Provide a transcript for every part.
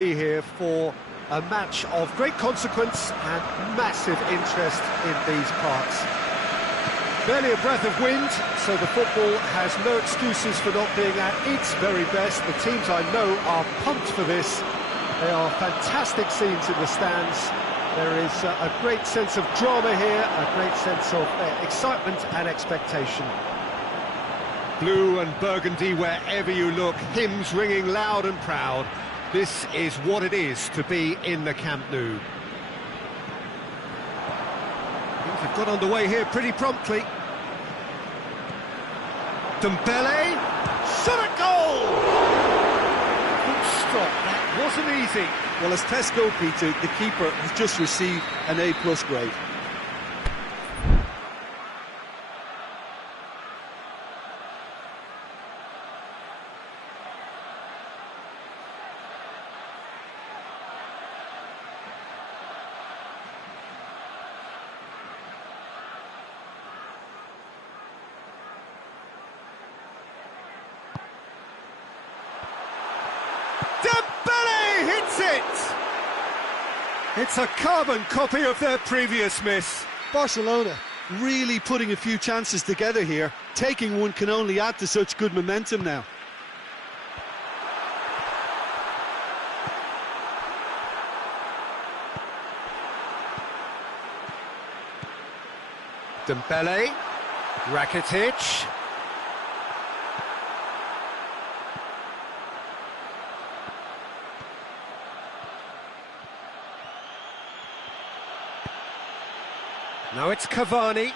Here for a match of great consequence and massive interest in these parts. Barely a breath of wind, so the football has no excuses for not being at its very best. The teams I know are pumped for this. They are fantastic scenes in the stands. There is a great sense of drama here, a great sense of excitement and expectation. Blue and burgundy wherever you look, hymns ringing loud and proud. This is what it is to be in the Camp Nou. Things have got underway here pretty promptly. Dembele, shot at goal! Good stop, that wasn't easy. Well, as Tesco, Peter, the keeper has just received an A+ grade. Dembele hits it! It's a carbon copy of their previous miss. Barcelona really putting a few chances together here. Taking one can only add to such good momentum now. Dembele, Rakitic. Now it's Cavani.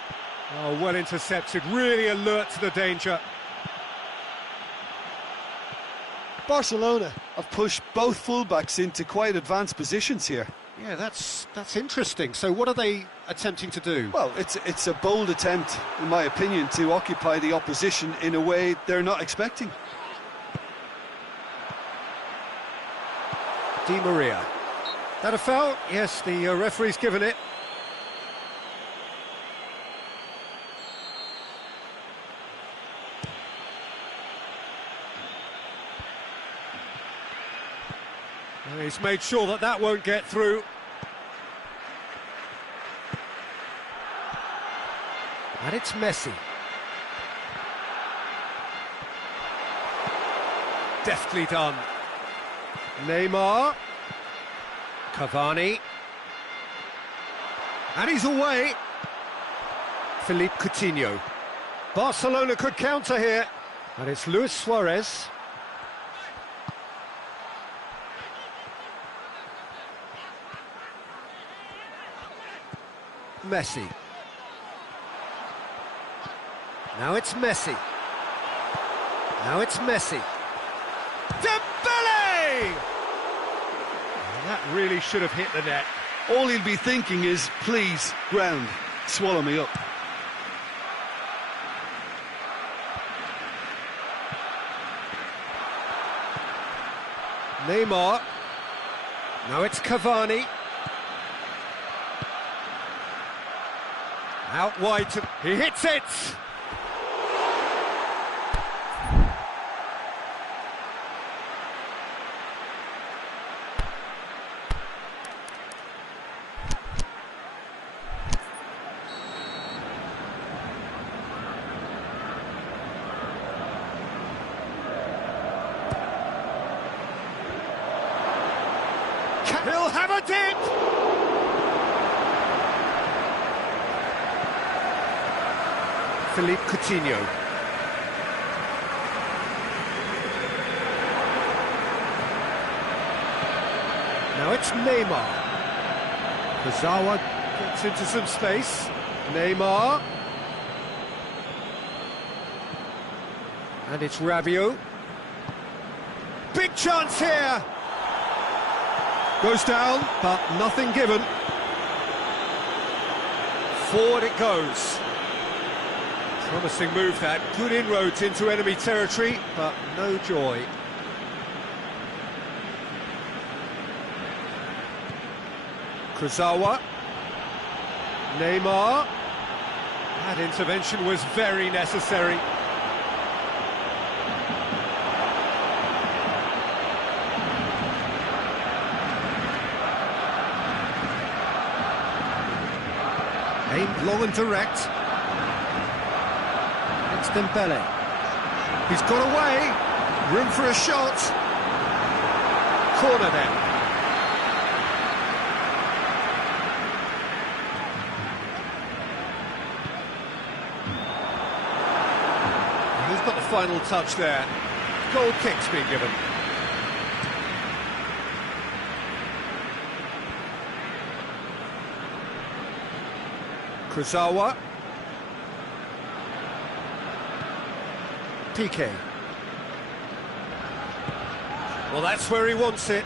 Oh, well intercepted, really alert to the danger. Barcelona have pushed both fullbacks into quite advanced positions here. Yeah, that's interesting. So what are they attempting to do? Well, it's a bold attempt, in my opinion, to occupy the opposition in a way they're not expecting. Di Maria. That a foul? Yes, the referee's given it. He's made sure that that won't get through. And it's Messi. Deftly done. Neymar. Cavani. And he's away. Philippe Coutinho. Barcelona could counter here. And it's Luis Suarez. Messi. Now it's Messi. Now it's Messi. Dembele! That really should have hit the net. All he'll be thinking is, please, ground, swallow me up. Neymar. Now it's Cavani. Out wide to... He hits it! He'll have a dip! Philippe Coutinho. Now it's Neymar. Kurzawa gets into some space. Neymar. And it's Rabiot. Big chance here! Goes down, but nothing given. Forward it goes. Promising move that, good inroads into enemy territory, but no joy. Kurzawa. Neymar. That intervention was very necessary. Aimed long and direct. It's Dembele. He's got away. Room for a shot. Corner then. Who's got the final touch there? Goal kick's been given. Kurzawa. Piqué. Well, that's where he wants it.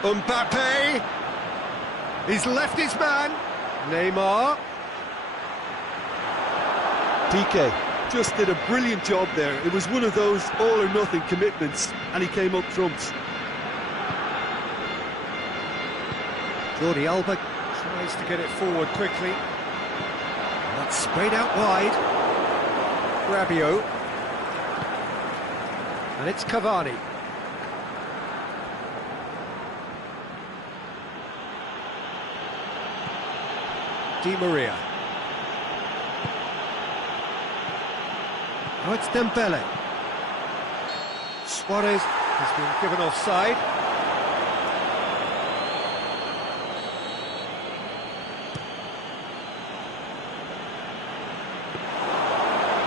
Mbappe. He's left his man. Neymar. Piqué just did a brilliant job there. It was one of those all-or-nothing commitments, and he came up trumps. Jordi Alba tries to get it forward quickly. That's sprayed out wide. Rabiot. And it's Cavani. Di Maria. Now it's Dembele. Suarez has been given offside.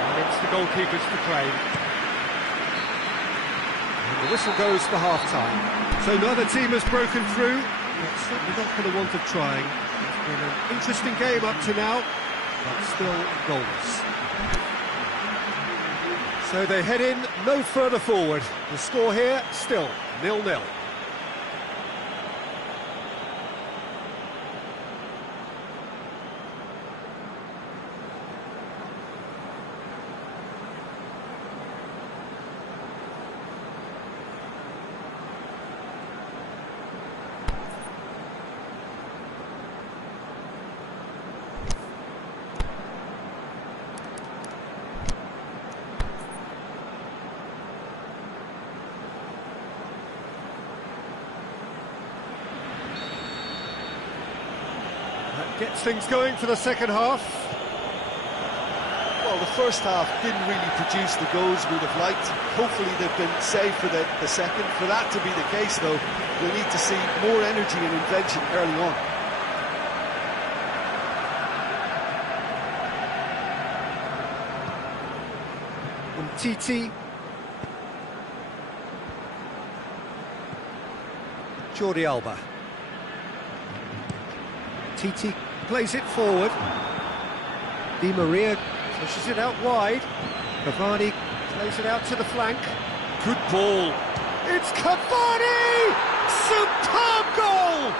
And it's the goalkeepers to claim. And the whistle goes for half-time. So neither team has broken through. It's certainly not for the want of trying. It's been an interesting game up to now, but still goalless. So they head in no further forward. The score here, still 0-0. Gets things going for the second half. Well, the first half didn't really produce the goals we'd have liked. Hopefully they've been saved for the second. For that to be the case, though, we'll need to see more energy and invention early on. Titi. Jordi Alba. Titi plays it forward. Di Maria pushes it out wide. Cavani plays it out to the flank. Good ball. It's Cavani! Superb goal!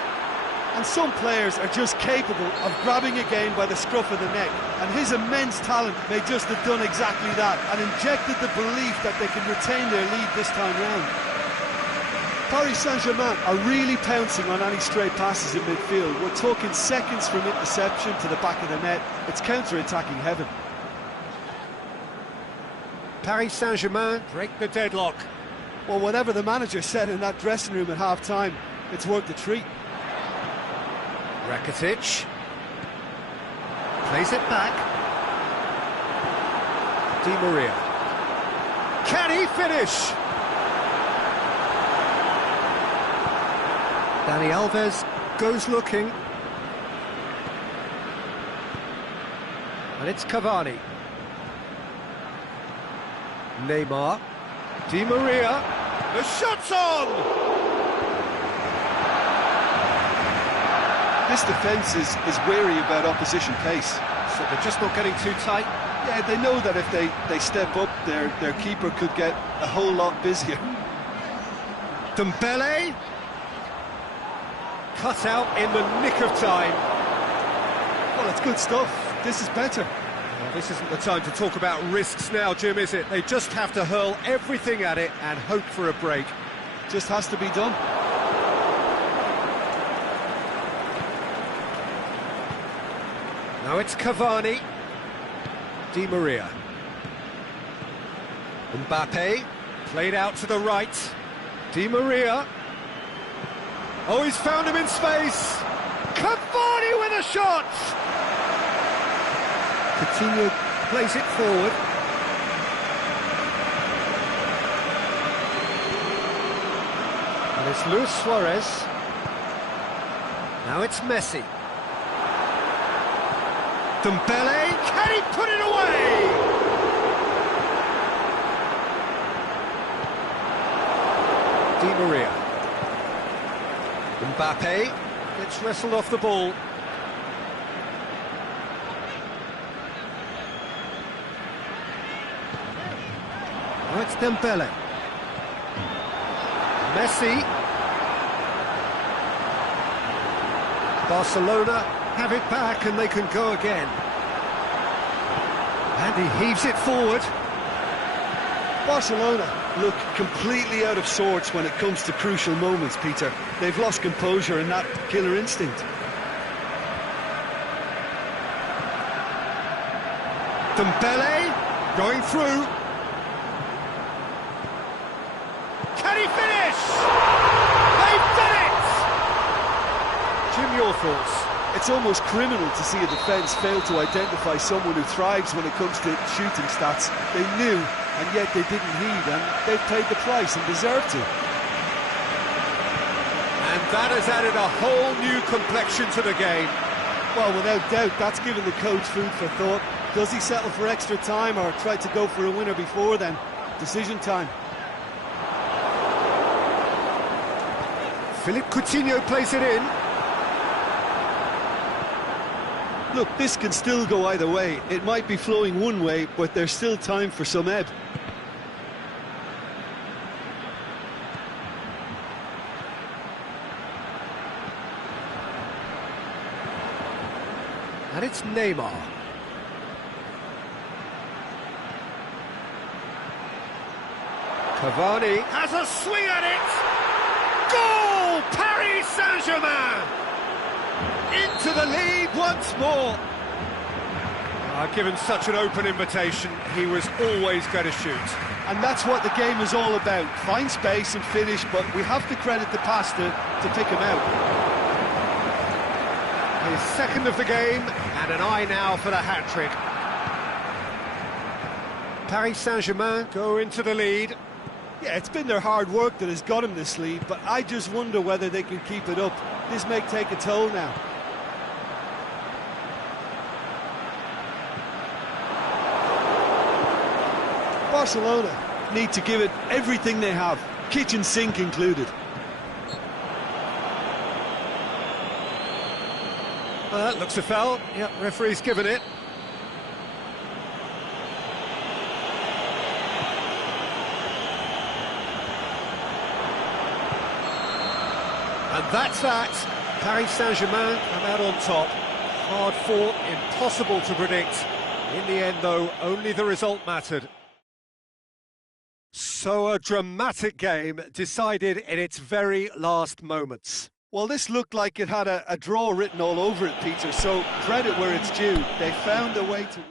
And some players are just capable of grabbing a game by the scruff of the neck, and his immense talent may just have done exactly that and injected the belief that they can retain their lead this time round. Paris Saint-Germain are really pouncing on any stray passes in midfield. We're talking seconds from interception to the back of the net. It's counter-attacking heaven. Paris Saint-Germain break the deadlock. Well, whatever the manager said in that dressing room at half-time, it's worth the treat. Rakitic plays it back. Di Maria. Can he finish? Dani Alves goes looking. And it's Cavani. Neymar. Di Maria. The shot's on! This defence is wary about opposition pace. So they're just not getting too tight? Yeah, they know that if they step up, their keeper could get a whole lot busier. Dembele. Cut out in the nick of time. Well, it's good stuff. This is better. Well, this isn't the time to talk about risks now, Jim, is it? They just have to hurl everything at it and hope for a break. Just has to be done. Now it's Cavani. Di Maria. Mbappe. Played out to the right. Di Maria. Oh, he's found him in space. Cavani with a shot. Coutinho plays it forward. And it's Luis Suarez. Now it's Messi. Dembele, can he put it away? Di Maria. Mbappe gets wrestled off the ball. Now it's Dembele. Messi. Barcelona have it back and they can go again. And he heaves it forward. Barcelona look completely out of sorts when it comes to crucial moments, Peter. They've lost composure and that killer instinct. Dembele going through. Can he finish? They've done it! Jim, your thoughts? It's almost criminal to see a defence fail to identify someone who thrives when it comes to shooting stats. They knew, and yet they didn't heed, and they've paid the price and deserve to. And that has added a whole new complexion to the game. Well, without doubt, that's given the coach food for thought. Does he settle for extra time or try to go for a winner before then? Decision time. Philippe Coutinho plays it in. Look, this can still go either way. It might be flowing one way, but there's still time for some ebb. And it's Neymar. Cavani has a swing at it! Goal! Paris Saint-Germain! Into the lead once more. Given such an open invitation, he was always going to shoot. And that's what the game is all about. Find space and finish, but we have to credit the pass to pick him out. His second of the game, and an eye now for the hat-trick. Paris Saint-Germain go into the lead. Yeah, it's been their hard work that has got him this lead, but I just wonder whether they can keep it up. This may take a toll now. Barcelona need to give it everything they have, kitchen sink included. That looks a foul. Yep, referee's given it. And that's that. Paris Saint-Germain come out on top. Hard fought, impossible to predict. In the end, though, only the result mattered. So a dramatic game decided in its very last moments. Well, this looked like it had a draw written all over it, Peter, so credit where it's due. They found a way to win.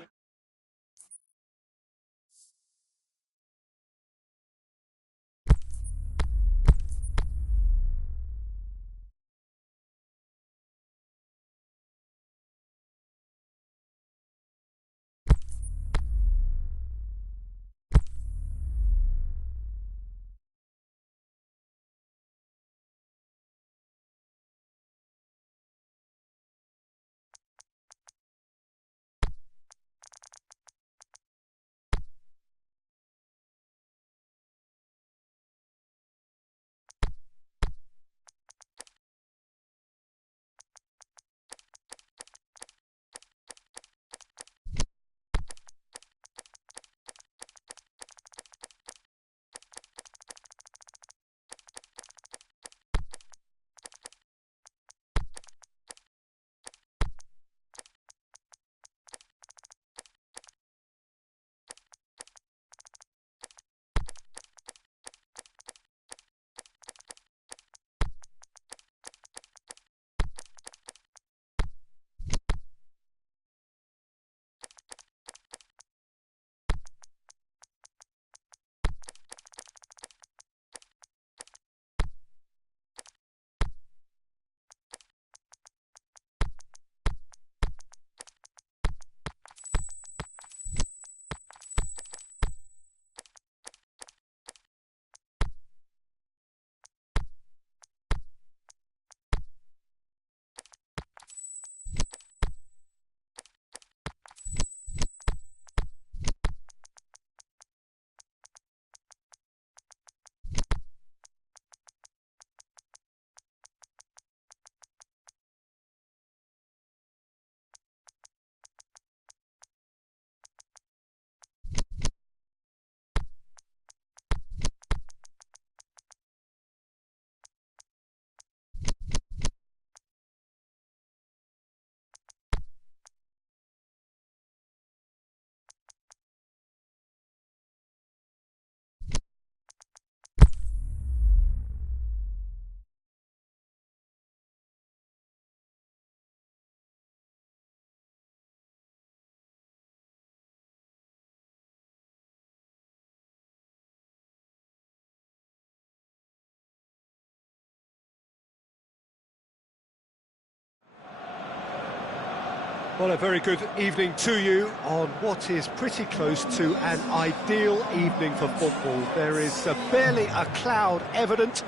Well, a very good evening to you on what is pretty close to an ideal evening for football. There is barely a cloud evident.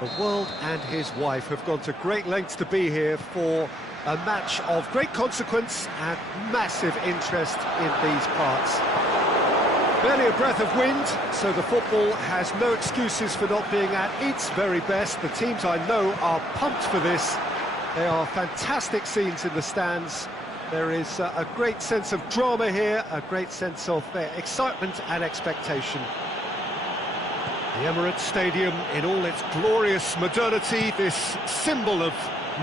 The world and his wife have gone to great lengths to be here for a match of great consequence and massive interest in these parts. Barely a breath of wind, so the football has no excuses for not being at its very best. The teams I know are pumped for this. There are fantastic scenes in the stands. There is a great sense of drama here, a great sense of excitement and expectation. The Emirates Stadium in all its glorious modernity, this symbol of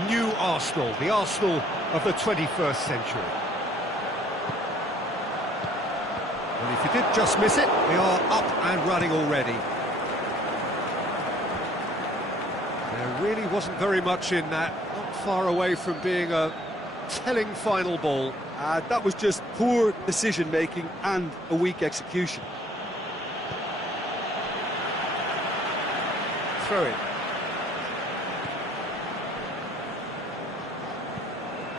new Arsenal, the Arsenal of the 21st century. Well, if you did just miss it, we are up and running already. There really wasn't very much in that, not far away from being a telling final ball. That was just poor decision-making and a weak execution. Throw in.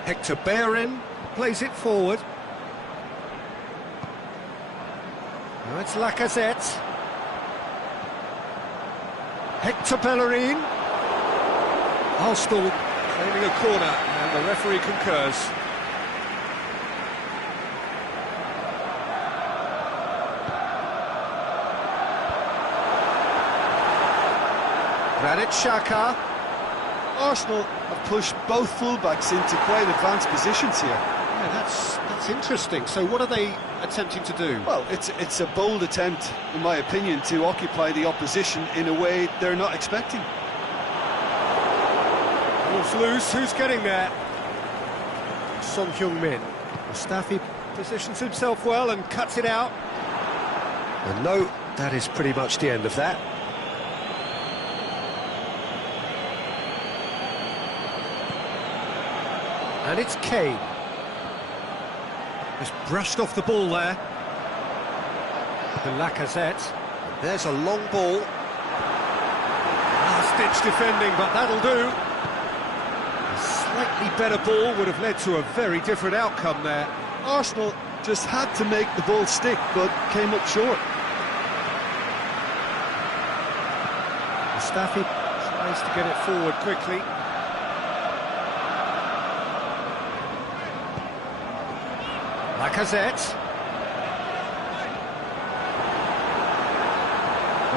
Hector Bellerin plays it forward. Now it's Lacazette. Hector Bellerin. Arsenal claiming a corner, and the referee concurs. Granit Xhaka. Arsenal have pushed both fullbacks into quite advanced positions here. Yeah, that's interesting. So what are they attempting to do? Well, it's a bold attempt, in my opinion, to occupy the opposition in a way they're not expecting. Ball's loose, who's getting there? Son Heung-min. Mustafi positions himself well and cuts it out. And no, that is pretty much the end of that. And it's Kane. Just brushed off the ball there. To Lacazette. And there's a long ball. Last-ditch defending, but that'll do. A slightly better ball would have led to a very different outcome there. Arsenal just had to make the ball stick, but came up short. Mustafi tries to get it forward quickly. Lacazette.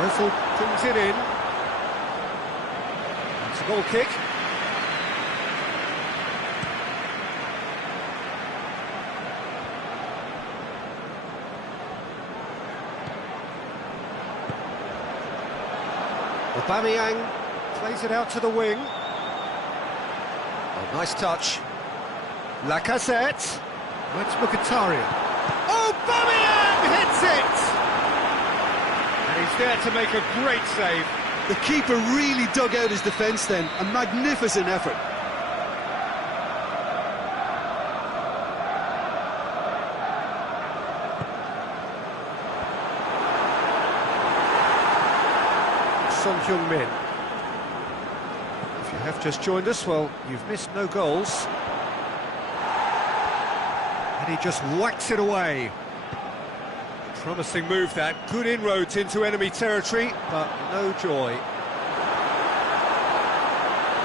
Ozil brings it in. It's a goal kick. Aubameyang plays it out to the wing. Oh, nice touch. Lacazette. That's Mkhitaryan. Aubameyang hits it! And he's there to make a great save. The keeper really dug out his defence then. A magnificent effort. Son Heung-min. If you have just joined us, well, you've missed no goals. And he just whacks it away. Promising move that. Good inroads into enemy territory, but no joy.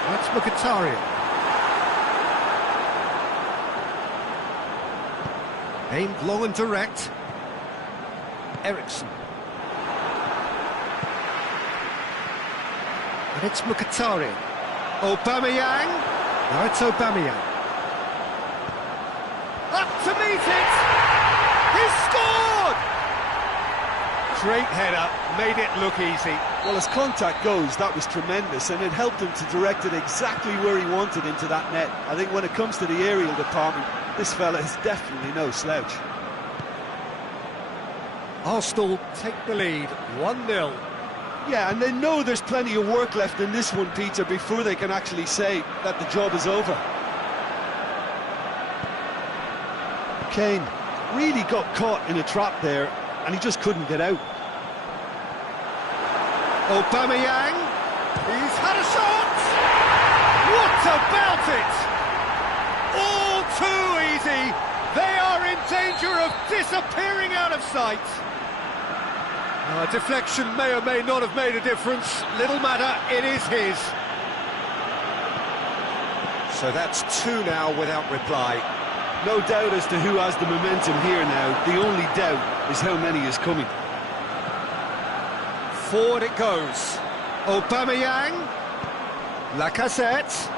That's Mkhitaryan. Aimed long and direct. Eriksen. And it's Mkhitaryan. Aubameyang. Now it's Aubameyang. Up to meet it! He scored! Great header, made it look easy. Well, as contact goes, that was tremendous, and it helped him to direct it exactly where he wanted into that net. I think when it comes to the aerial department, this fella is definitely no slouch. Arsenal take the lead, 1-0. Yeah, and they know there's plenty of work left in this one, Peter, before they can actually say that the job is over. Kane really got caught in a trap there, and he just couldn't get out. Aubameyang, he's had a shot! What about it? All too easy. They are in danger of disappearing out of sight. A deflection may or may not have made a difference. Little matter, it is his. So that's two now without reply. No doubt as to who has the momentum here now. The only doubt is how many is coming. Forward it goes. Aubameyang. Lacazette.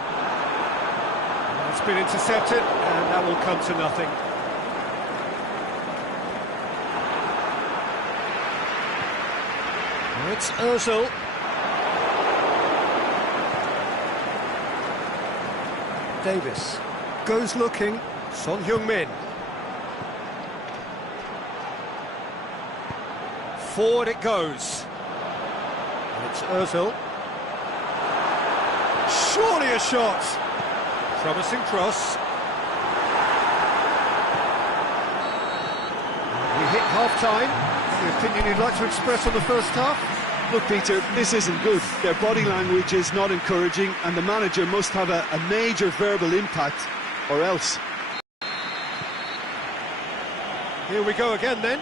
It's been intercepted, and that will come to nothing. It's Ozil. Davis goes looking. Son Heung-min. Forward it goes. And it's Ozil. Surely a shot. Promising cross. We hit half-time. Any opinion you'd like to express on the first half? Look, Peter, this isn't good. Their body language is not encouraging, and the manager must have a major verbal impact, or else. Here we go again then.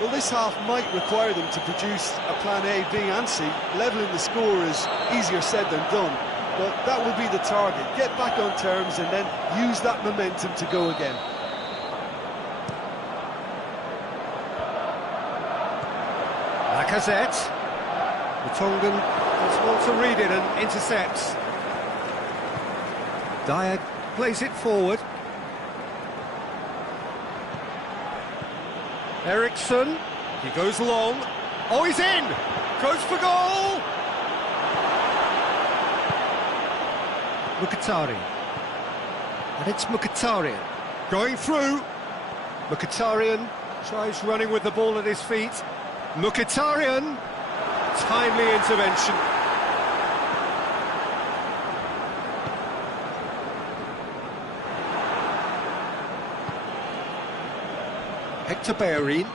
Well, this half might require them to produce a plan A, B and C. Levelling the score is easier said than done, but that will be the target. Get back on terms and then use that momentum to go again. Lacazette. Vertonghen does want to read it and intercepts. Dyer plays it forward. Eriksson, he goes long. Oh, he's in! Goes for goal! Mkhitaryan. And it's Mkhitaryan. Going through. Mkhitaryan tries running with the ball at his feet. Mkhitaryan. Timely intervention. Hector Bellerin.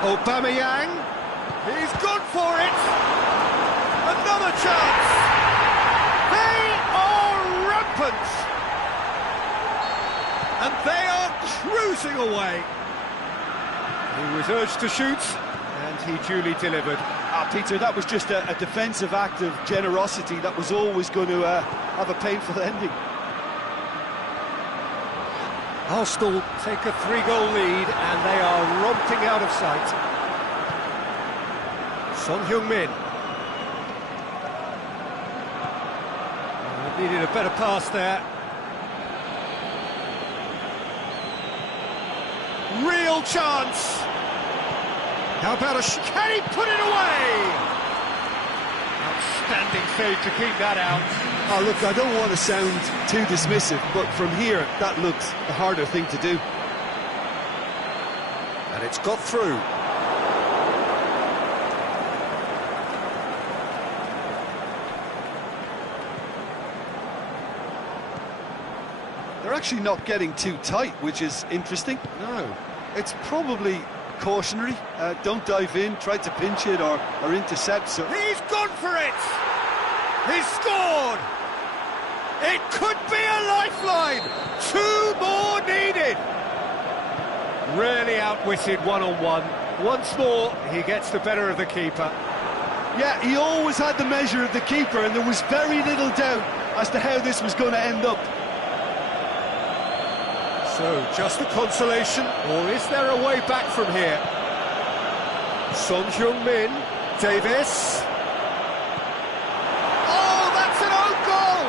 Aubameyang. He's gone for it. Another chance. They are rampant. And they are cruising away. He was urged to shoot, and he duly delivered. Peter, that was just a defensive act of generosity that was always going to have a painful ending. Arsenal take a 3-goal lead, and they are romping out of sight. Son Heung-min. Needed a better pass there. Real chance. How about can he put it away? Outstanding save to keep that out. Oh, look, I don't want to sound too dismissive, but from here, that looks the harder thing to do. And it's got through. They're actually not getting too tight, which is interesting. No. It's probably cautionary. Don't dive in, try to pinch it or intercept. So he's gone for it! He's scored! It could be a lifeline! 2 more needed! Really outwitted one-on-one. Once more, he gets the better of the keeper. Yeah, he always had the measure of the keeper, and there was very little doubt as to how this was going to end up. So, just a consolation, or is there a way back from here? Son Heung-min, Davis. Oh, that's an own goal!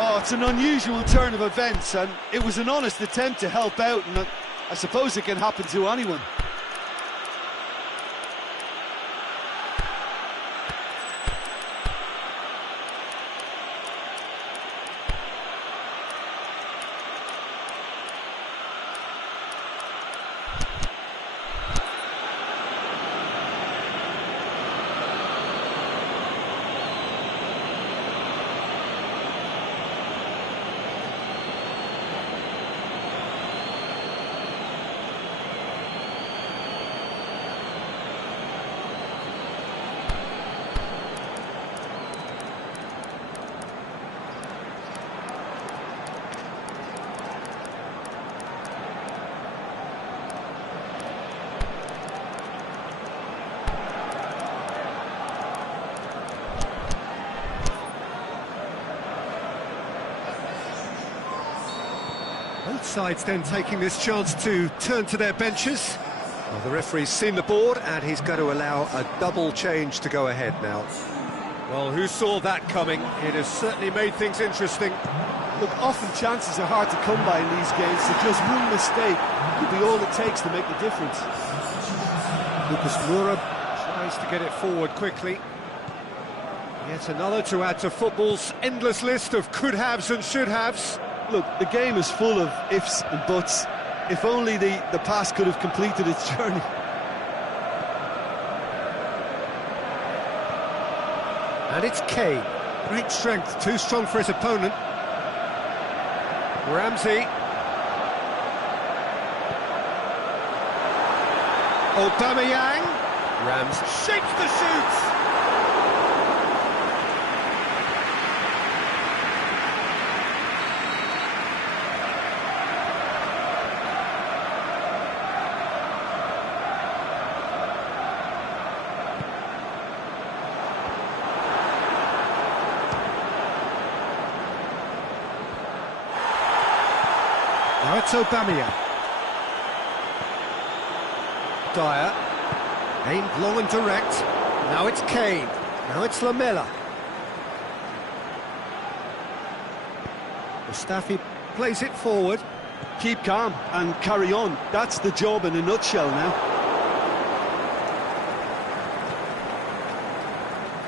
Oh, it's an unusual turn of events, and it was an honest attempt to help out, and I suppose it can happen to anyone. Both sides then taking this chance to turn to their benches. Well, the referee's seen the board and he's going to allow a double change to go ahead now. Well, who saw that coming? It has certainly made things interesting. Look, often chances are hard to come by in these games, so just one mistake could be all it takes to make the difference. Lucas Moura tries to get it forward quickly. Yet another to add to football's endless list of could-haves and should-haves. Look, the game is full of ifs and buts. If only the pass could have completed its journey. And it's Kane. Great strength, too strong for his opponent. Ramsey. Aubameyang. Rams shapes the shoots. Now it's Aubameyang. Dyer. Aimed long and direct. Now it's Kane. Now it's Lamela. Mustafi plays it forward. Keep calm and carry on. That's the job in a nutshell now.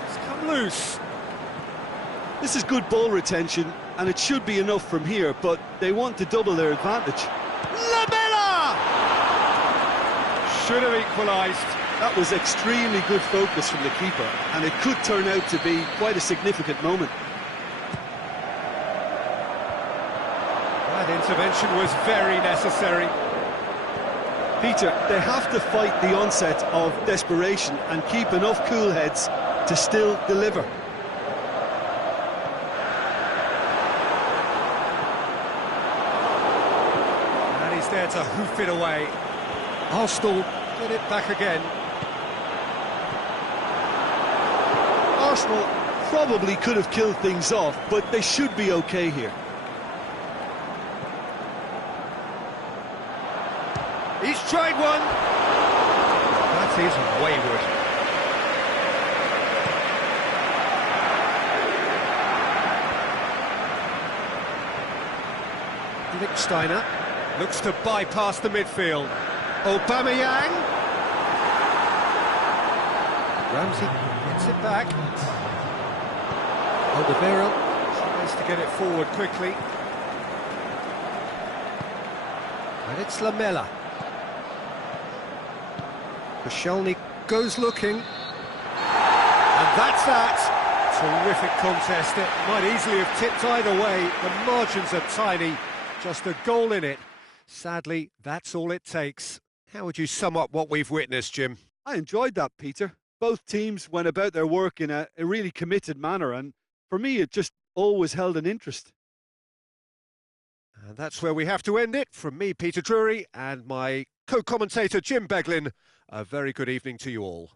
It's come loose. This is good ball retention, and it should be enough from here, but they want to double their advantage. Lamela! Should have equalised. That was extremely good focus from the keeper, and it could turn out to be quite a significant moment. That intervention was very necessary. Peter, they have to fight the onset of desperation and keep enough cool heads to still deliver. And he's there to hoof it away. Arsenal get it back again. Arsenal probably could have killed things off, but they should be okay here. He's tried one. That is wayward. Lichtsteiner looks to bypass the midfield. Aubameyang. Ramsey gets it back. Alderweireld tries to get it forward quickly. And it's Lamela. Koscielny goes looking. And that's that. Terrific contest. It might easily have tipped either way. The margins are tiny. Just a goal in it. Sadly, that's all it takes. How would you sum up what we've witnessed, Jim? I enjoyed that, Peter. Both teams went about their work in a really committed manner, and for me it just always held an interest. And that's where we have to end it. From me, Peter Drury, and my co-commentator Jim Beglin, a very good evening to you all.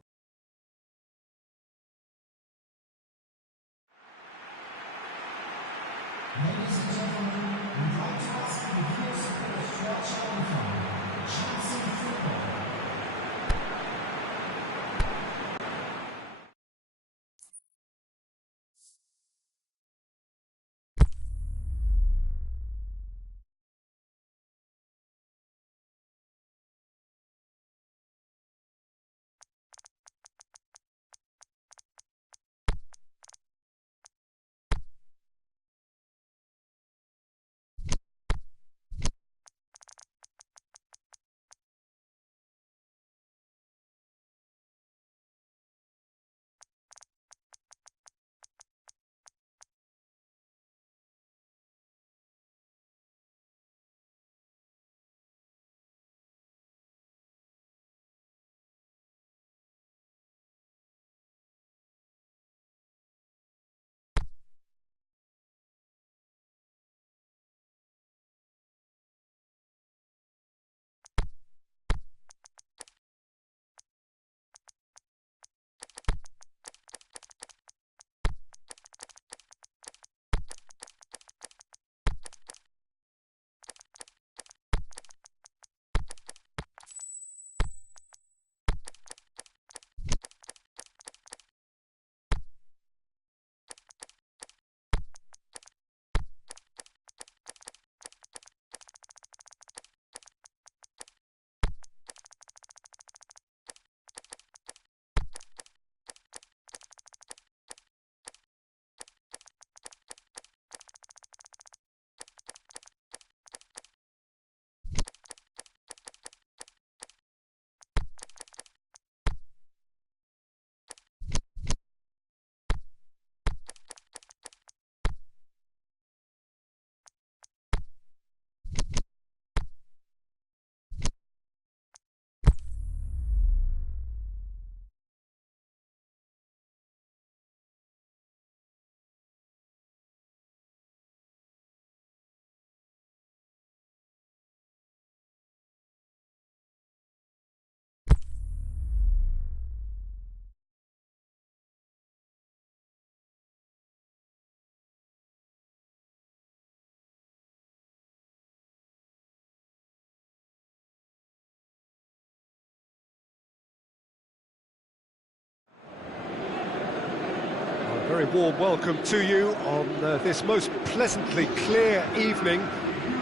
Very warm welcome to you on this most pleasantly clear evening.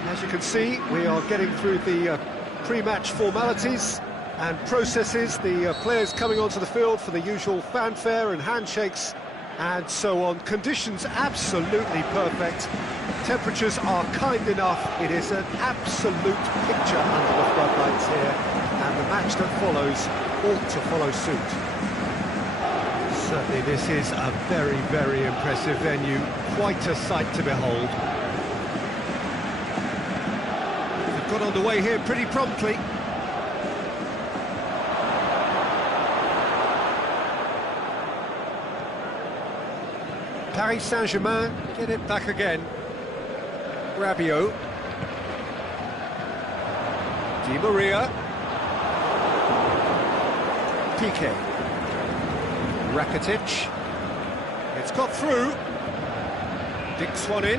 As you can see, we are getting through the pre-match formalities and processes, the players coming onto the field for the usual fanfare and handshakes and so on. Conditions absolutely perfect. Temperatures are kind enough. It is an absolute picture under the floodlights here, and the match that follows ought to follow suit. Certainly this is a very, very impressive venue. Quite a sight to behold. We've got underway here pretty promptly. Paris Saint-Germain get it back again. Rabiot. Di Maria. Piqué. Rakitic. It's got through. Dicks one in.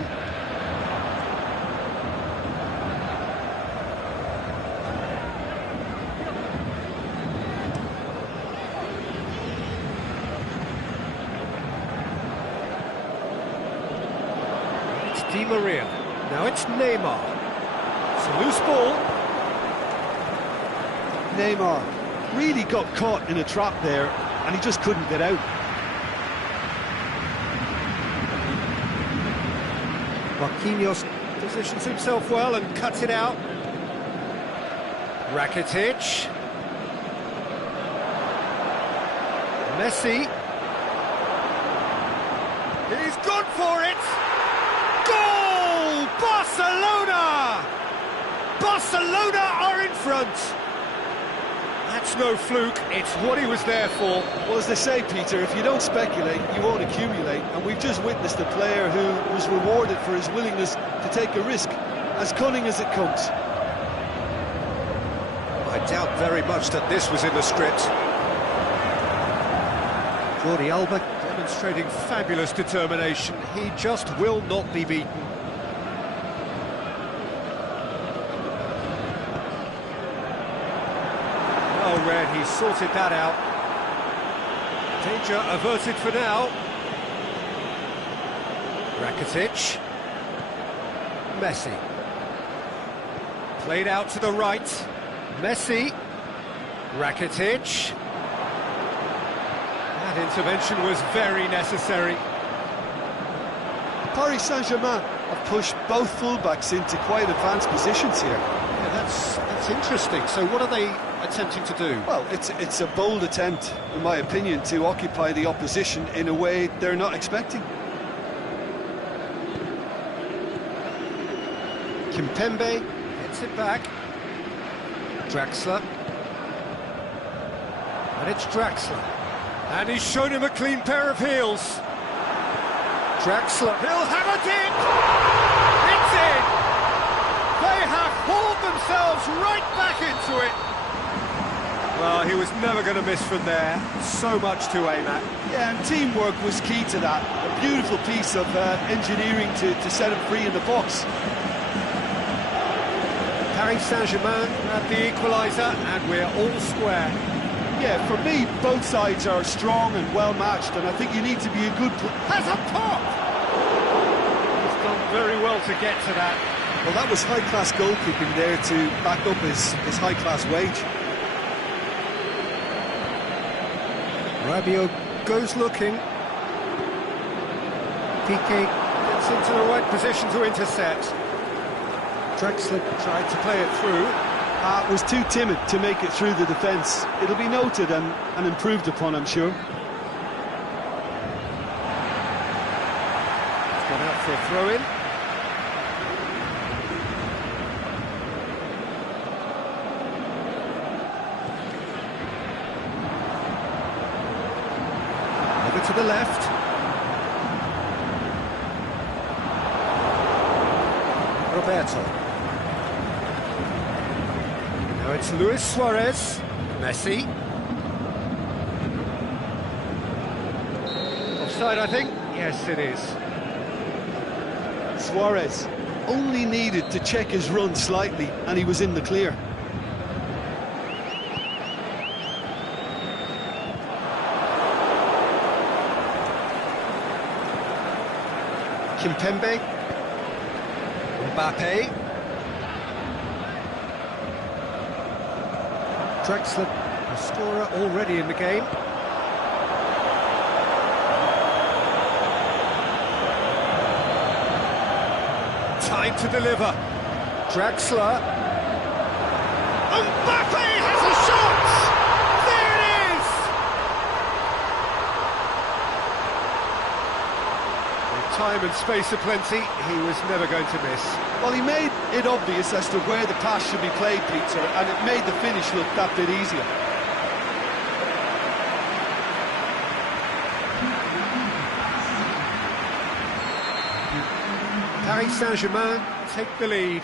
It's Di Maria. Now it's Neymar. It's a loose ball. Neymar really got caught in a trap there, and he just couldn't get out. Marquinhos positions himself well and cuts it out. Rakitic. Messi. He's gone for it! Goal! Barcelona! Barcelona are in front! That's no fluke, it's what he was there for. Well, as they say, Peter, if you don't speculate, you won't accumulate. And we've just witnessed a player who was rewarded for his willingness to take a risk, as cunning as it comes. I doubt very much that this was in the script. Jordi Alba demonstrating fabulous determination. He just will not be beaten. Well read, he sorted that out. Danger averted for now. Rakitic. Messi. Played out to the right. Messi. Rakitic. That intervention was very necessary. Paris Saint-Germain have pushed both fullbacks into quite advanced positions here. Yeah, that's interesting. So what are they attempting to do? Well, it's a bold attempt, in my opinion, to occupy the opposition in a way they're not expecting. Kimpembe gets it back. Draxler. And it's Draxler. And he's shown him a clean pair of heels. Draxler. He'll have it in! It's in! They have hauled themselves right back into it. Well, he was never going to miss from there. So much to aim at. Yeah, and teamwork was key to that. A beautiful piece of engineering to set him free in the box. Paris Saint-Germain at the equaliser, and we're all square. Yeah, for me, both sides are strong and well matched, and I think you need to be a good Has a pop! He's done very well to get to that. Well, that was high-class goalkeeping there to back up his high-class wage. Rabiot goes looking. Piqué gets into the right position to intercept. Draxler tried to play it through. Was too timid to make it through the defence. It'll be noted and improved upon, I'm sure. It's gone out for a throw-in. Over to the left. Roberto. Now it's Luis Suarez. Messi. Offside, I think. Yes, it is. Suarez only needed to check his run slightly, and he was in the clear. Kimpembe. Mbappe. Drexler, a scorer already in the game. Time to deliver. Drexler. Mbappe has a shot! There it is! With time and space aplenty, he was never going to miss. Well, he made it obvious as to where the pass should be played, Peter, and it made the finish look that bit easier. Paris Saint-Germain take the lead.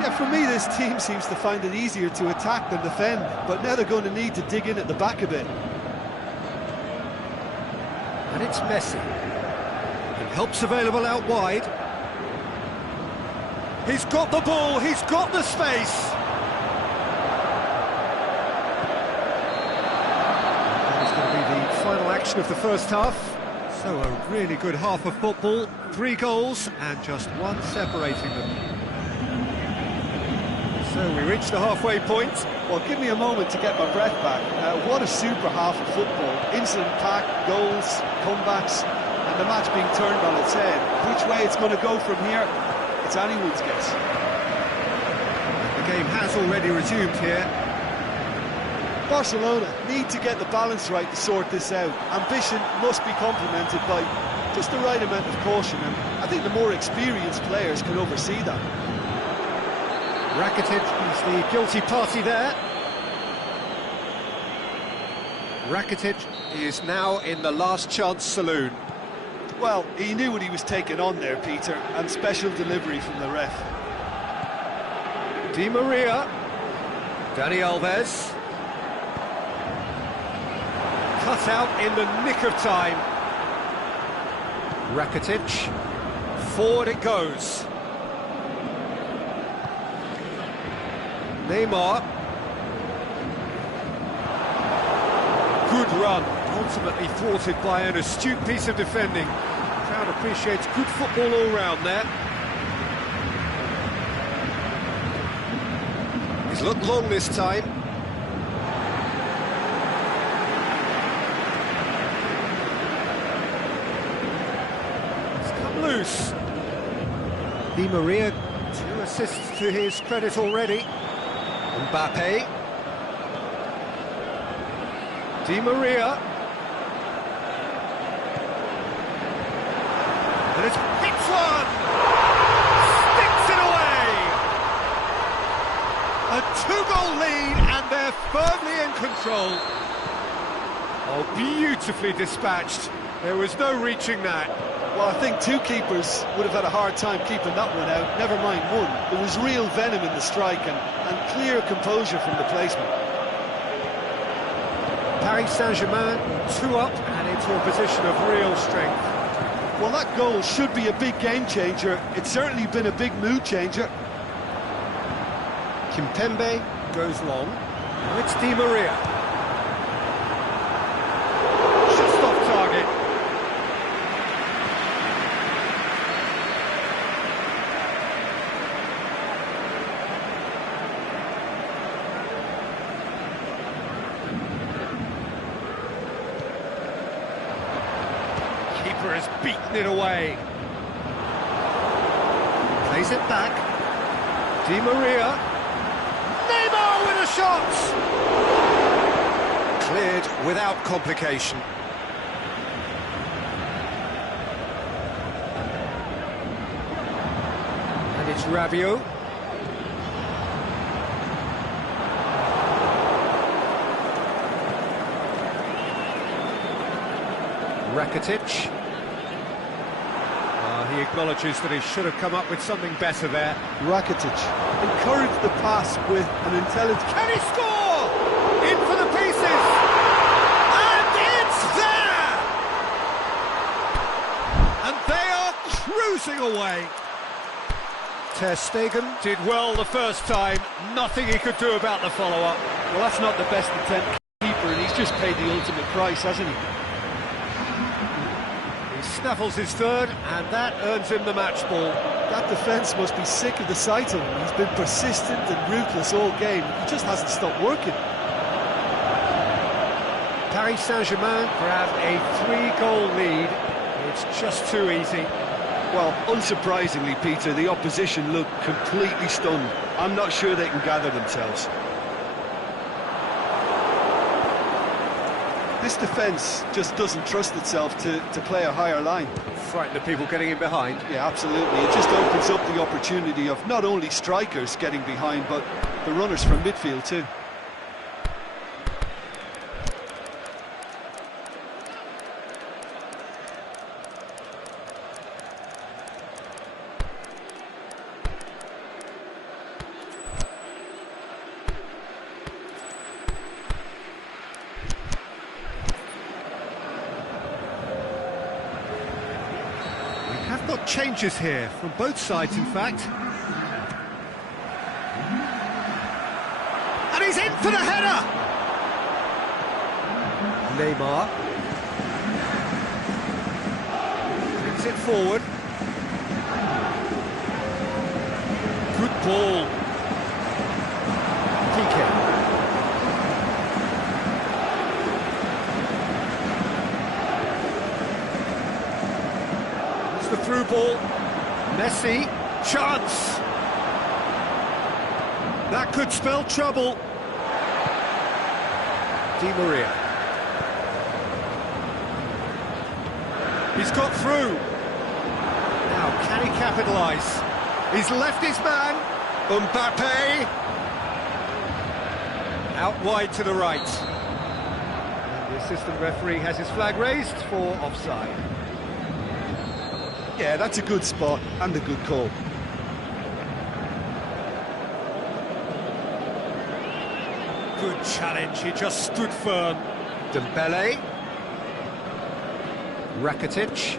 Yeah, for me, this team seems to find it easier to attack than defend, but now they're going to need to dig in at the back a bit. And it's Messi. Help's available out wide. He's got the ball, he's got the space. That is going to be the final action of the first half. So a really good half of football. 3 goals and just one separating them. So we reach the halfway point. Well, give me a moment to get my breath back. What a super half of football. Incident-packed, goals, comebacks, and the match being turned on its head. Which way it's going to go from here, it's anyone's guess. The game has already resumed here. Barcelona need to get the balance right to sort this out. Ambition must be complemented by just the right amount of caution, and I think the more experienced players can oversee that. Rakitic is the guilty party there. Rakitic is now in the last chance saloon. Well, he knew what he was taking on there, Peter, and special delivery from the ref. Di Maria. Dani Alves. Cut out in the nick of time. Rakitic. Forward it goes. Neymar. Good run, ultimately thwarted by an astute piece of defending. The crowd appreciates good football all round there. He's looked long this time. It's come loose. Di Maria, 2 assists to his credit already. Mbappe. Di Maria. And it's hits one! Sticks it away! A 2-goal lead and they're firmly in control. Oh, beautifully dispatched. There was no reaching that. Well, I think 2 keepers would have had a hard time keeping that one out, never mind 1. There was real venom in the strike and clear composure from the placement. Paris Saint-Germain 2 up and into a position of real strength. Well, that goal should be a big game changer. It's certainly been a big mood changer. Kimpembe goes long. Now it's Di Maria. Just off target. Keeper has beaten it away. Plays it back. Di Maria. Neymar with a shot! Cleared without complication. And it's Rabiot. Rakitic. He acknowledges that he should have come up with something better there. Rakitic encouraged the pass with an intelligent... Can he score? In for the pieces! And it's there! And they are cruising away. Ter Stegen did well the first time. Nothing he could do about the follow-up. Well, that's not the best attempt keeper, and he's just paid the ultimate price, hasn't he? He's snaffles his third, and that earns him the match ball. That defence must be sick of the sight of him. He's been persistent and ruthless all game. He just hasn't stopped working. Paris Saint-Germain grab a 3-goal lead. It's just too easy. Well, unsurprisingly, Peter, the opposition look completely stunned. I'm not sure they can gather themselves. This defence just doesn't trust itself to play a higher line. Frightened of people getting in behind. Yeah, absolutely. It just opens up the opportunity of not only strikers getting behind, but the runners from midfield too. Got changes here from both sides, in fact. And he's in for the header! Neymar brings it forward. Good ball. Piqué. The through ball, Messi, chance! That could spell trouble. Di Maria. He's got through. Now, can he capitalise? He's left his man, Mbappe. Out wide to the right. And the assistant referee has his flag raised for offside. Yeah, that's a good spot and a good call. Good challenge, he just stood firm. Dembele. Rakitic.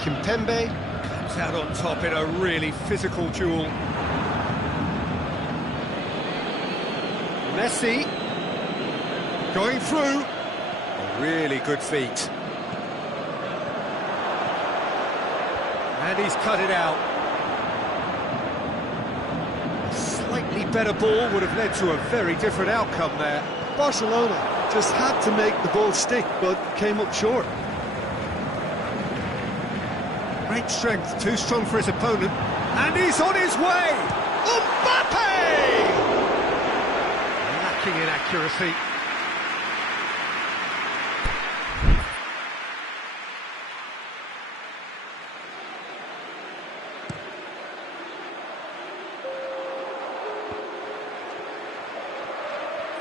Kimpembe comes out on top in a really physical duel. Messi going through. A really good feat. And he's cut it out. A slightly better ball would have led to a very different outcome there. Barcelona just had to make the ball stick, but came up short. Great strength, too strong for his opponent. And he's on his way! Mbappe! Lacking in accuracy.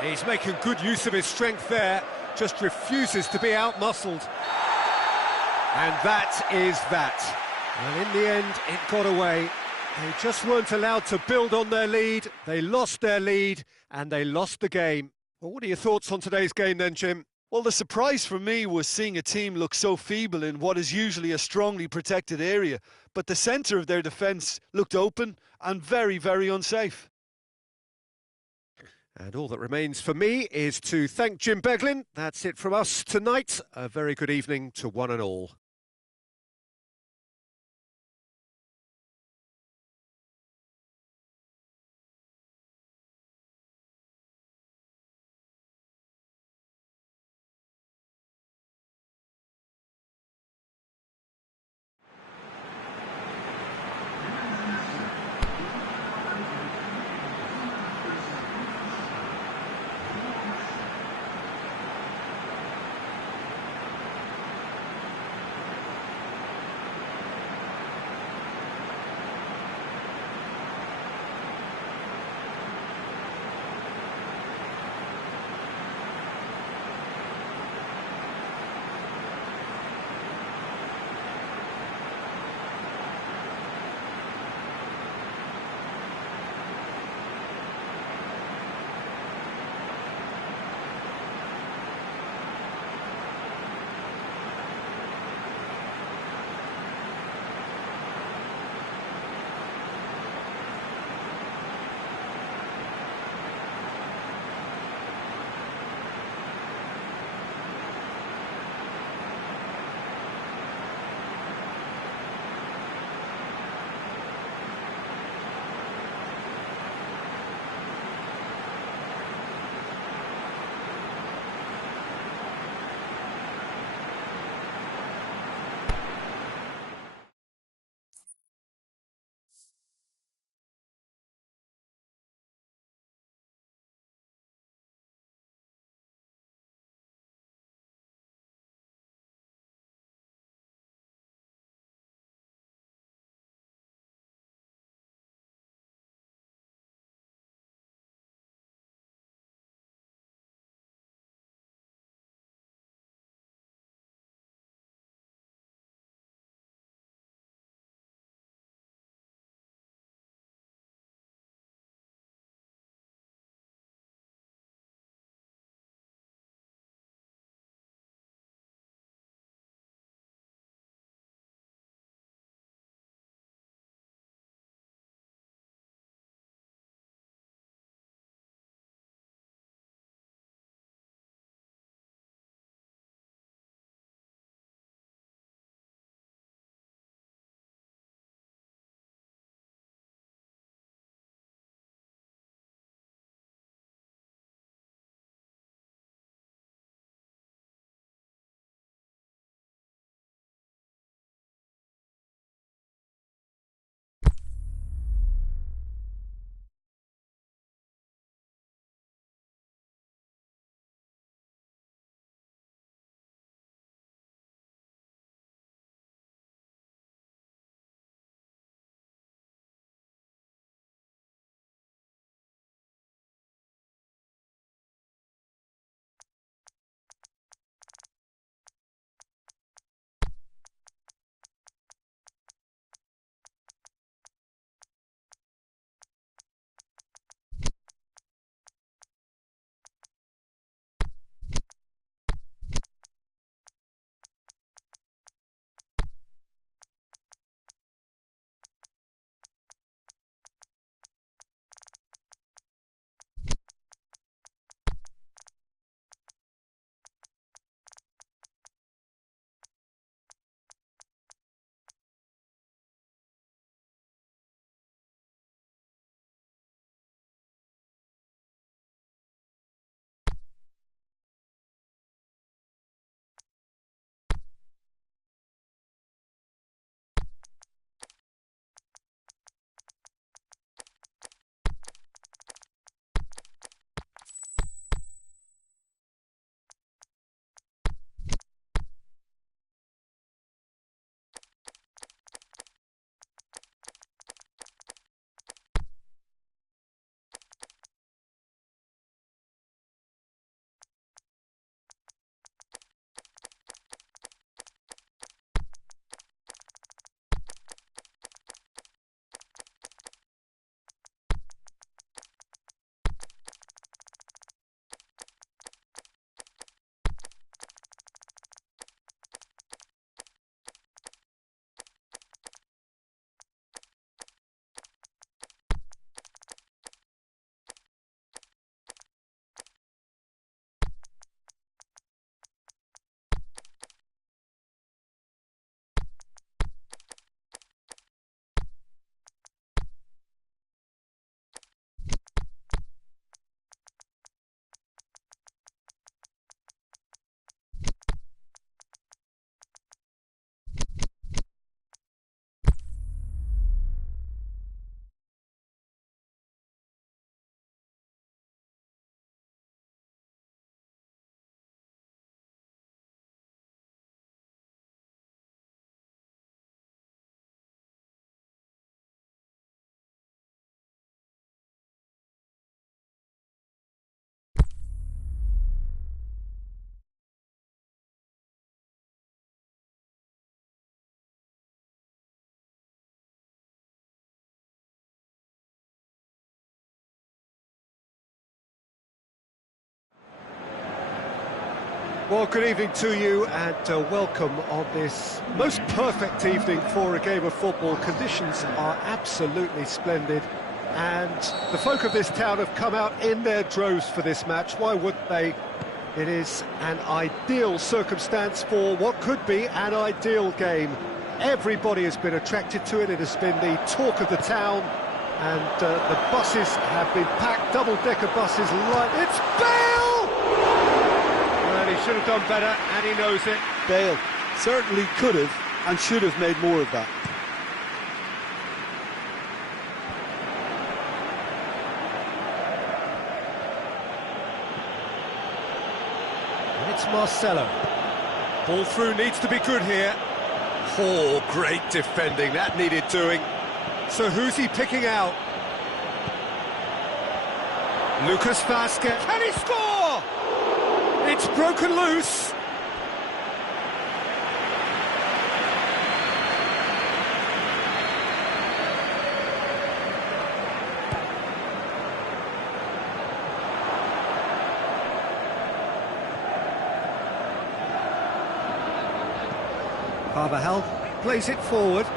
He's making good use of his strength there, just refuses to be out-muscled. And that is that. And in the end, it got away. They just weren't allowed to build on their lead, they lost their lead, and they lost the game. Well, what are your thoughts on today's game then, Jim? Well, the surprise for me was seeing a team look so feeble in what is usually a strongly protected area, but the centre of their defence looked open and very, very unsafe. And all that remains for me is to thank Jim Beglin. That's it from us tonight. A very good evening to one and all. Well, good evening to you and welcome on this most perfect evening for a game of football. Conditions are absolutely splendid and the folk of this town have come out in their droves for this match. Why wouldn't they? It is an ideal circumstance for what could be an ideal game. Everybody has been attracted to it. It has been the talk of the town and the buses have been packed, double-decker buses. It's Bale! Well, he should have done better, and he knows it. Bale certainly could have and should have made more of that. And it's Marcelo. Ball through needs to be good here. Oh, great defending, that needed doing. So who's he picking out? Lucas Vázquez. Can he score? It's broken loose. Carvajal plays it forward.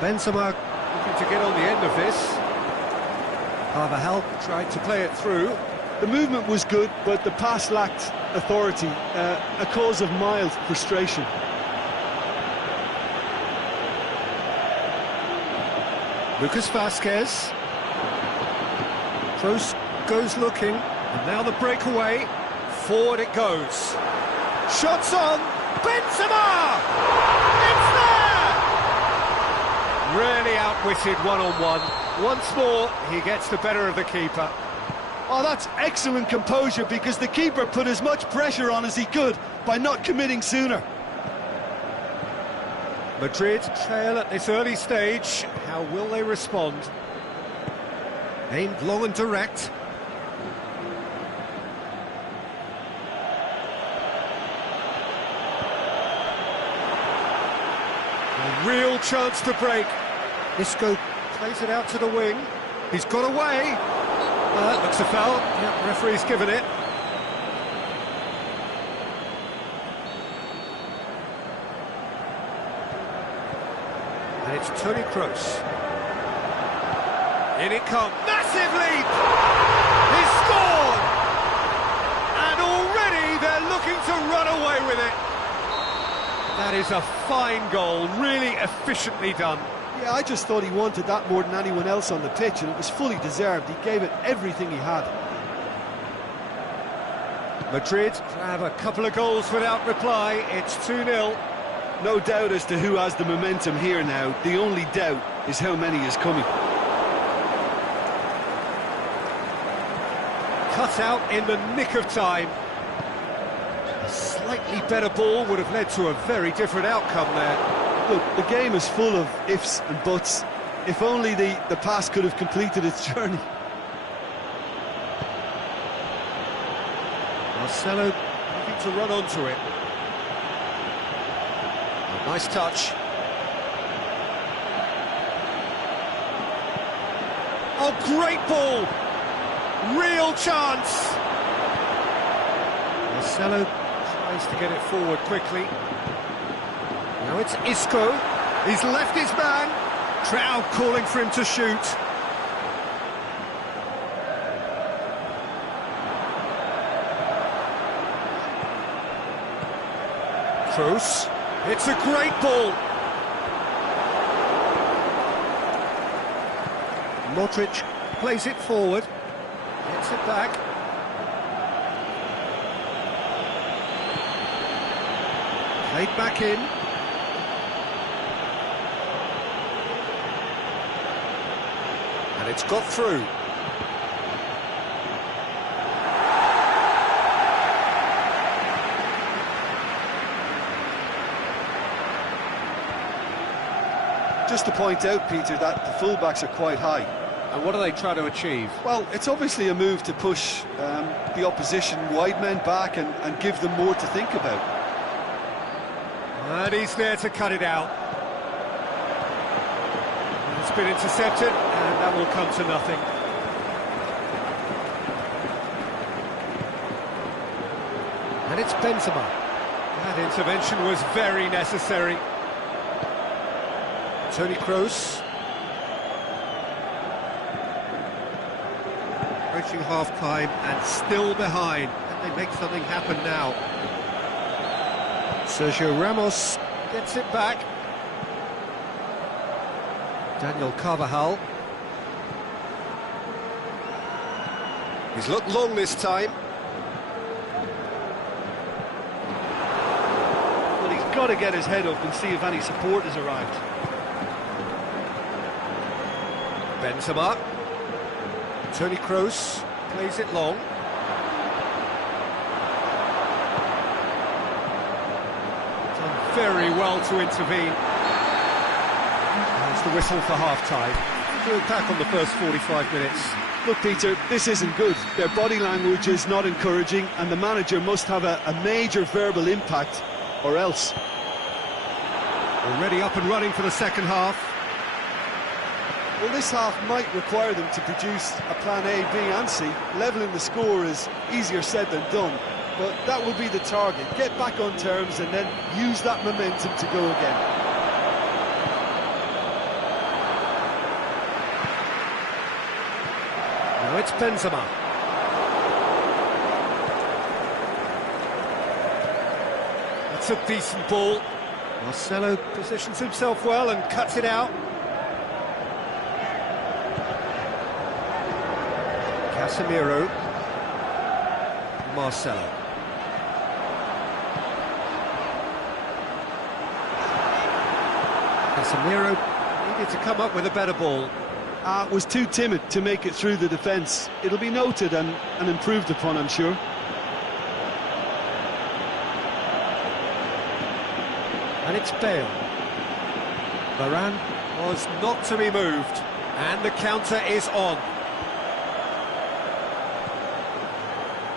Benzema looking to get on the end of this. Carvajal tried to play it through. The movement was good, but the pass lacked authority, a cause of mild frustration. Lucas Vázquez. Kroos goes looking, and now the breakaway. Forward it goes. Shots on. Benzema! It's there! Really outwitted one-on-one. Once more, he gets the better of the keeper. Oh, that's excellent composure, because the keeper put as much pressure on as he could by not committing sooner. Madrid trail at this early stage. How will they respond? Aimed long and direct. A real chance to break. Isco plays it out to the wing. He's got away. Looks a foul. Yep, referee's given it. And it's Toni Kroos. In it comes. Massive leap! He's scored! And already they're looking to run away with it. That is a fine goal, really efficiently done. Yeah, I just thought he wanted that more than anyone else on the pitch, and it was fully deserved. He gave it everything he had. Madrid have a couple of goals without reply. It's 2-0. No doubt as to who has the momentum here now. The only doubt is how many is coming. Cut out in the nick of time. A slightly better ball would have led to a very different outcome there. Look, the game is full of ifs and buts. If only the pass could have completed its journey. Marcelo looking to run onto it. A nice touch. Oh, great ball! Real chance! Marcelo tries to get it forward quickly. Now it's Isco. He's left his man. Crowd calling for him to shoot. Kroos. It's a great ball. Modric plays it forward. Gets it back. Played back in. And it's got through. Just to point out, Peter, that the fullbacks are quite high. And what are they trying to achieve? Well, it's obviously a move to push the opposition wide men back and give them more to think about. And he's there to cut it out. And it's been intercepted, and that will come to nothing. And it's Benzema. That intervention was very necessary. Toni Kroos. Approaching half-time and still behind. Can they make something happen now? Sergio Ramos gets it back. Daniel Carvajal. He's looked long this time. Well, he's got to get his head up and see if any support has arrived. Benzema. Toni Kroos plays it long. Done very well to intervene. There's the whistle for half-time. Good attack on the first 45 minutes. Look, Peter, this isn't good. Their body language is not encouraging, and the manager must have a major verbal impact, or else. Already up and running for the second half. Well, this half might require them to produce a plan A, B and C. Levelling the score is easier said than done, but that will be the target. Get back on terms and then use that momentum to go again. Now it's Benzema. That's a decent ball. Marcelo positions himself well and cuts it out. Casemiro. Marcelo. Casemiro needed to come up with a better ball. Was too timid to make it through the defence. It'll be noted and improved upon, I'm sure. And it's Bale. Varane was not to be moved, and the counter is on.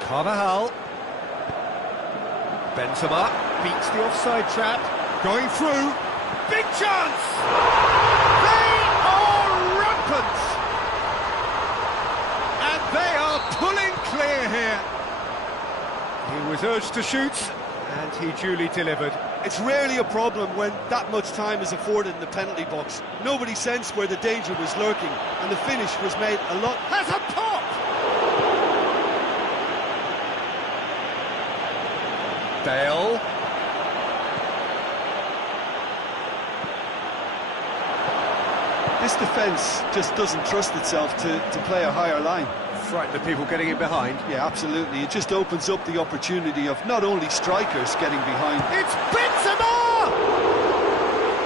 Carvajal. Benzema beats the offside trap. Going through. Big chance! They are rampant! And they are pulling clear here. He was urged to shoot, and he duly delivered. It's rarely a problem when that much time is afforded in the penalty box. Nobody sensed where the danger was lurking, and the finish was made a lot... Has a pop! Bale. This defence just doesn't trust itself to play a higher line. Frighten the people getting in behind. Yeah, absolutely. It just opens up the opportunity of not only strikers getting behind. It's Benzema!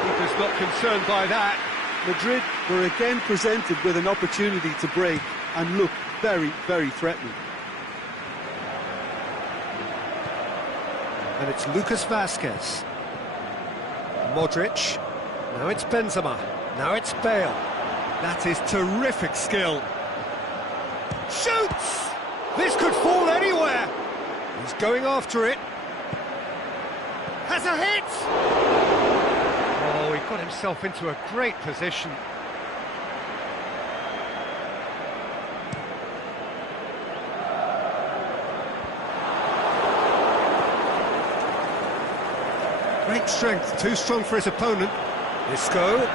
Keeper's not concerned by that. Madrid were again presented with an opportunity to break and look very, very threatening. And it's Lucas Vazquez. Modric. Now it's Benzema. Now it's Bale. That is terrific skill. Shoots! This could fall anywhere. He's going after it. Has a hit! Oh, he got himself into a great position. Great strength, too strong for his opponent. Isco.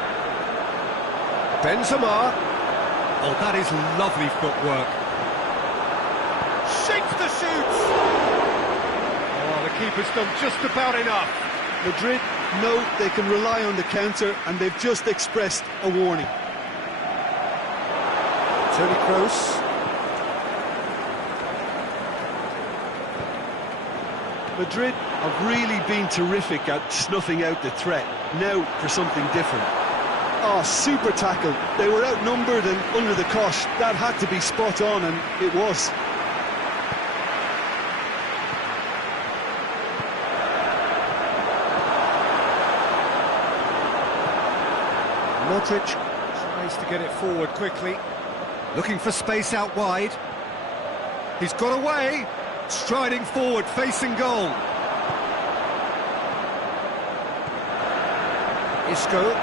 Benzema. Oh, that is lovely footwork. Shakes the shoots! Oh, the keeper's done just about enough. Madrid know they can rely on the counter, and they've just expressed a warning. Toni Kroos. Madrid have really been terrific at snuffing out the threat. Now for something different. Oh, super tackle. They were outnumbered and under the cosh. That had to be spot on, and it was. Modric tries to get it forward quickly. Looking for space out wide. He's got away. Striding forward, facing goal. Isco.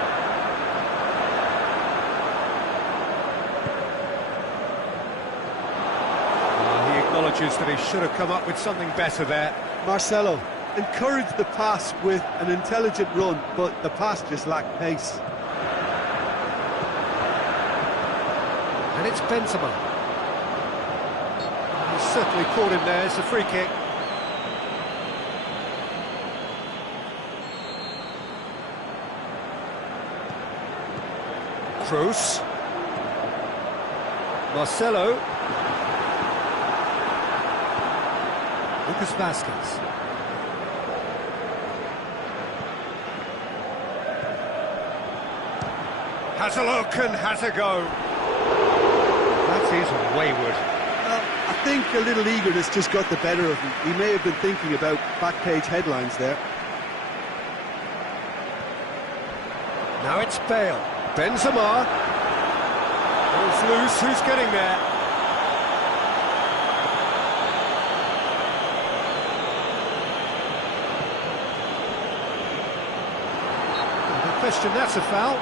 acknowledges that he should have come up with something better there. Marcelo encouraged the pass with an intelligent run, but the pass just lacked pace. And it's Benzema. He's certainly caught him there. It's a free kick. Kroos. Marcelo. Lucas Vazquez. Has a look and has a go. That is wayward. I think a little eagerness just got the better of him. He may have been thinking about back page headlines there. Now it's Bale. Benzema. Ball's loose. Who's getting there? No question, that's a foul.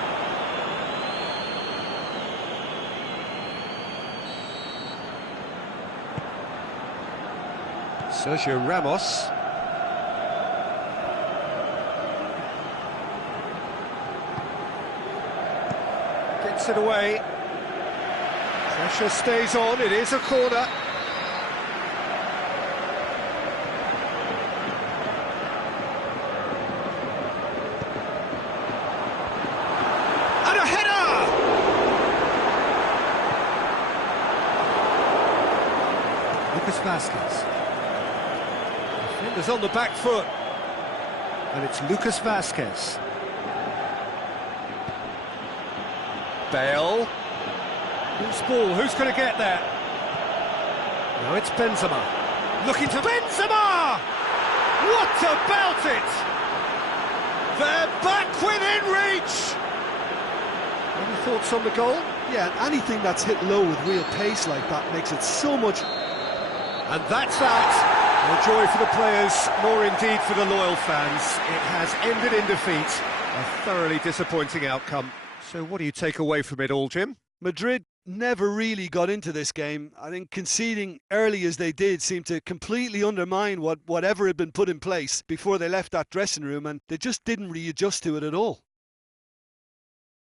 Sergio Ramos. Gets it away. Pressure stays on, it is a corner. And a header! Lucas Vazquez. Defenders on the back foot. And it's Lucas Vazquez. Bale. Loose ball, who's going to get there? Now it's Benzema. Looking to Benzema! What about it? They're back within reach! Any thoughts on the goal? Yeah, and anything that's hit low with real pace like that makes it so much... And that's that. No joy for the players, nor indeed for the loyal fans. It has ended in defeat. A thoroughly disappointing outcome. So what do you take away from it all, Jim? Madrid never really got into this game. I think conceding early as they did seemed to completely undermine whatever had been put in place before they left that dressing room, and they just didn't readjust to it at all.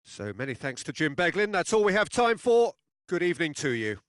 So many thanks to Jim Beglin. That's all we have time for. Good evening to you.